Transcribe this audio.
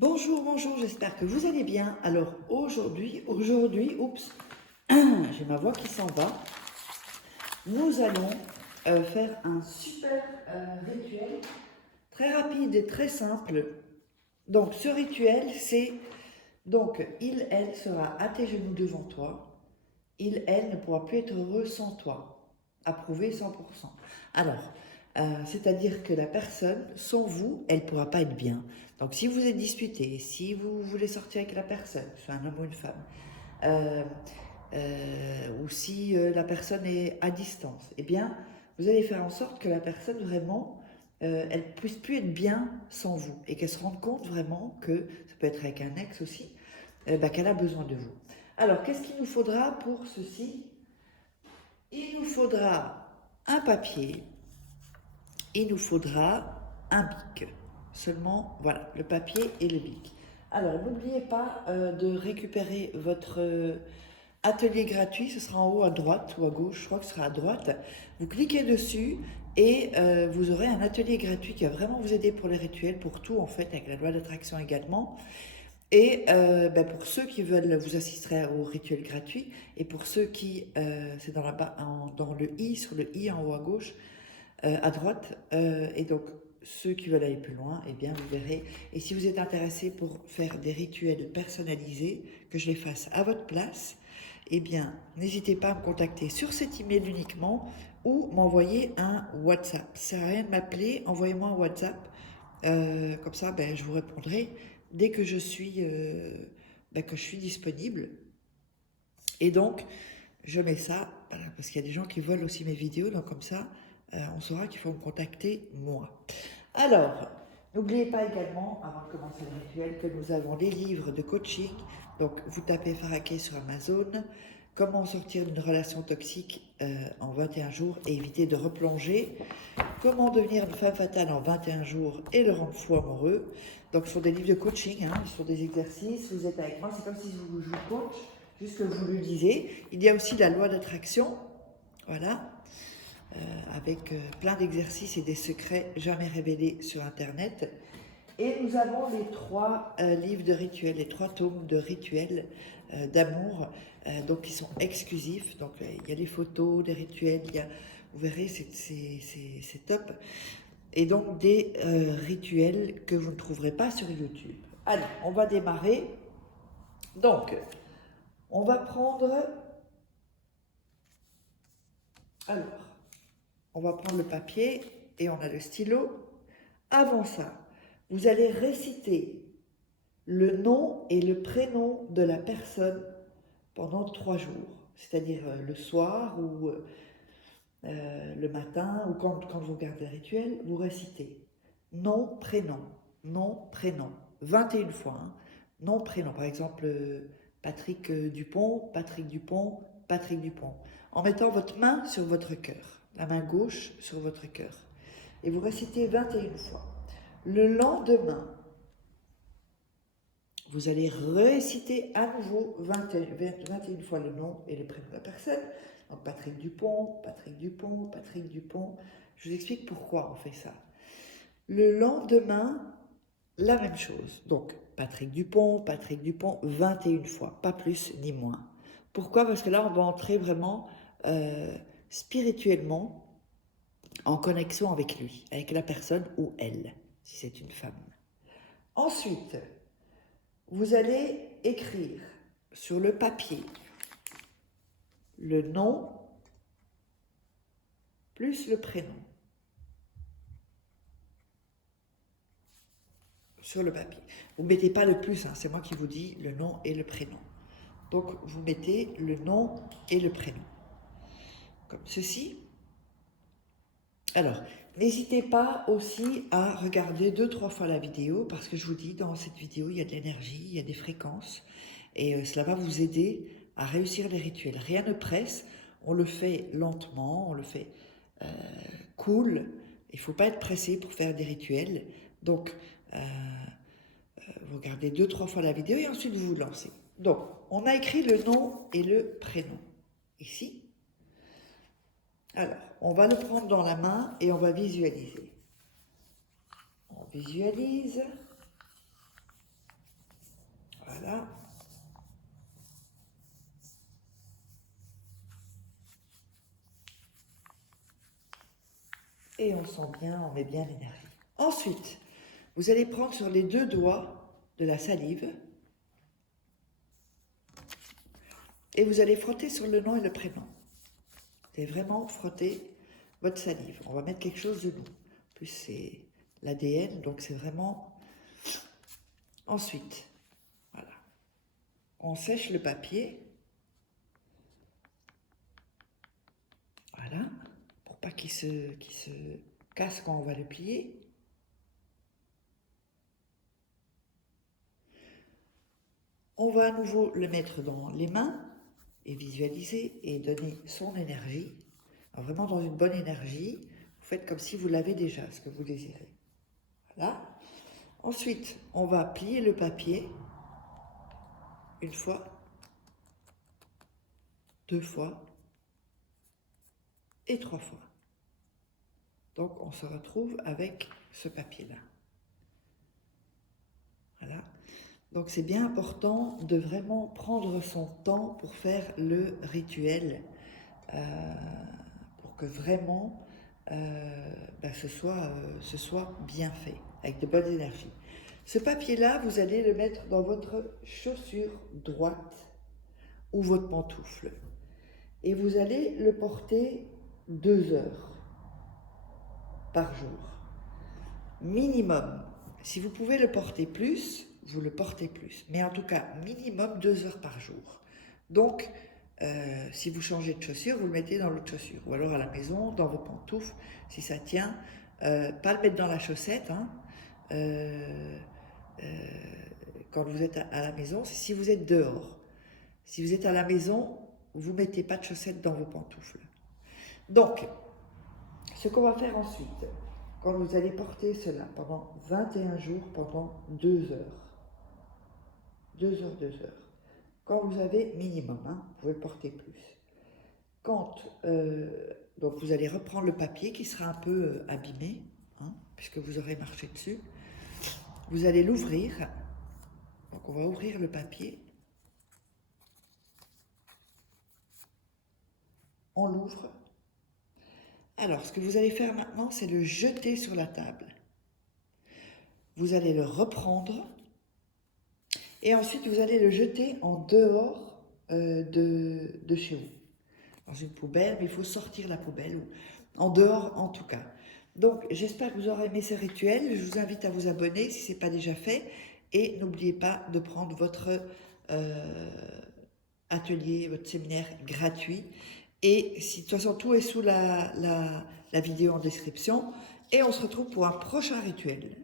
Bonjour, bonjour, j'espère que vous allez bien. Alors aujourd'hui, oups, j'ai ma voix qui s'en va. Nous allons faire un super rituel très rapide et très simple. Donc ce rituel, c'est donc elle sera à tes genoux devant toi. Elle ne pourra plus être heureux sans toi. Approuvé 100%. Alors, c'est-à-dire que la personne, sans vous, elle ne pourra pas être bien. Donc, si vous êtes disputé, si vous voulez sortir avec la personne, soit un homme ou une femme, euh, ou si la personne est à distance, eh bien, vous allez faire en sorte que la personne vraiment, elle ne puisse plus être bien sans vous et qu'elle se rende compte vraiment que, ça peut être avec un ex aussi, qu'elle a besoin de vous. Alors, qu'est-ce qu'il nous faudra pour ceci? Il nous faudra un papier, il nous faudra un bic. Seulement, voilà, le papier et le bic. Alors, n'oubliez pas de récupérer votre atelier gratuit, ce sera en haut à droite ou à gauche, je crois que ce sera à droite. Vous cliquez dessus et vous aurez un atelier gratuit qui va vraiment vous aider pour les rituels, pour tout en fait, avec la loi d'attraction également. Et pour ceux qui veulent, vous assisterez au rituel gratuit. Et pour ceux qui, c'est dans le i, sur le i en haut à gauche, à droite. Et donc, ceux qui veulent aller plus loin, eh bien, vous verrez. Et si vous êtes intéressé pour faire des rituels personnalisés, que je les fasse à votre place, eh bien, n'hésitez pas à me contacter sur cet email uniquement ou m'envoyer un WhatsApp. Ça sert à rien de m'appeler, envoyez-moi un WhatsApp. Comme ça, je vous répondrai dès que que je suis disponible. Et donc, je mets ça, voilà, parce qu'il y a des gens qui volent aussi mes vidéos, donc comme ça, on saura qu'il faut me contacter moi. Alors, n'oubliez pas également, avant de commencer le rituel, que nous avons les livres de coaching. Donc, vous tapez Faraké sur Amazon, comment sortir d'une relation toxique en 21 jours et éviter de replonger, comment devenir une femme fatale en 21 jours et le rendre fou amoureux. Donc, ce sont des livres de coaching, hein, ce sont des exercices, vous êtes avec moi, c'est comme si je vous coach, juste que vous le lisez. Il y a aussi la loi d'attraction, voilà, avec plein d'exercices et des secrets jamais révélés sur Internet. Et nous avons les trois livres de rituels, les trois tomes de rituels d'amour, donc qui sont exclusifs. Donc il y a les photos, les rituels, vous verrez, c'est top. Et donc des rituels que vous ne trouverez pas sur YouTube. Allez, on va démarrer. Donc, on va prendre... Alors, on va prendre le papier et on a le stylo. Avant ça, vous allez réciter le nom et le prénom de la personne pendant 3 jours. C'est-à-dire le soir ou le matin ou quand vous regardez le rituel, vous récitez nom, prénom, nom, prénom. 21 fois. Hein. Nom, prénom. Par exemple, Patrick Dupont, Patrick Dupont, Patrick Dupont. En mettant votre main sur votre cœur, la main gauche sur votre cœur. Et vous récitez 21 fois. Le lendemain, vous allez réciter à nouveau 21 fois le nom et le prénom de la personne. Donc Patrick Dupont, Patrick Dupont, Patrick Dupont. Je vous explique pourquoi on fait ça. Le lendemain, la même chose. Donc Patrick Dupont, 21 fois, pas plus ni moins. Pourquoi? Parce que là, on va entrer vraiment spirituellement en connexion avec lui, avec la personne ou elle, si c'est une femme. Ensuite, vous allez écrire sur le papier le nom plus le prénom sur le papier. Vous ne mettez pas le plus, hein, c'est moi qui vous dis le nom et le prénom. Donc vous mettez le nom et le prénom. Comme ceci. Alors, n'hésitez pas aussi à regarder 2-3 fois la vidéo parce que je vous dis, dans cette vidéo, il y a de l'énergie, il y a des fréquences et cela va vous aider à réussir les rituels. Rien ne presse, on le fait lentement, on le fait cool. Il ne faut pas être pressé pour faire des rituels. Donc, vous regardez 2-3 fois la vidéo et ensuite vous vous lancez. Donc, on a écrit le nom et le prénom ici. Alors, on va le prendre dans la main et on va visualiser. On visualise. et on sent bien, on met bien l'énergie. Ensuite, vous allez prendre sur les 2 doigts de la salive et vous allez frotter sur le nom et le prénom. Vous allez vraiment frotter votre salive. On va mettre quelque chose de nous. En plus, c'est l'ADN, donc c'est vraiment... Ensuite, voilà. On sèche le papier. Voilà. Pour pas qu'il se casse quand on va le plier. On va à nouveau le mettre dans les mains et visualiser et donner son énergie. Alors vraiment dans une bonne énergie. Vous faites comme si vous l'avez déjà, ce que vous désirez. Voilà. Ensuite, on va plier le papier 1 fois, 2 fois et 3 fois. Donc, on se retrouve avec ce papier-là. Voilà. Donc, c'est bien important de vraiment prendre son temps pour faire le rituel, pour que vraiment ce soit bien fait, avec de bonnes énergies. Ce papier-là, vous allez le mettre dans votre chaussure droite ou votre pantoufle. Et vous allez le porter 2 heures par jour. Minimum. Si vous pouvez le porter plus, vous le portez plus. Mais en tout cas, minimum 2 heures par jour. Donc, si vous changez de chaussure, vous le mettez dans l'autre chaussure. Ou alors à la maison, dans vos pantoufles, si ça tient. Pas le mettre dans la chaussette, hein. Quand vous êtes à la maison, c'est si vous êtes dehors. Si vous êtes à la maison, vous ne mettez pas de chaussettes dans vos pantoufles. Donc, ce qu'on va faire ensuite, quand vous allez porter cela pendant 21 jours, pendant 2 heures. 2 heures, 2 heures. Quand vous avez minimum, hein, vous pouvez le porter plus. Donc vous allez reprendre le papier qui sera un peu abîmé, hein, puisque vous aurez marché dessus. Vous allez l'ouvrir. Donc on va ouvrir le papier. On l'ouvre. Alors, ce que vous allez faire maintenant, c'est le jeter sur la table. Vous allez le reprendre. Et ensuite, vous allez le jeter en dehors de chez vous. Dans une poubelle, mais il faut sortir la poubelle. En dehors, en tout cas. Donc, j'espère que vous aurez aimé ce rituel. Je vous invite à vous abonner si ce n'est pas déjà fait. Et n'oubliez pas de prendre votre atelier, votre séminaire gratuit. Et si, de toute façon, tout est sous la vidéo en description. Et on se retrouve pour un prochain rituel.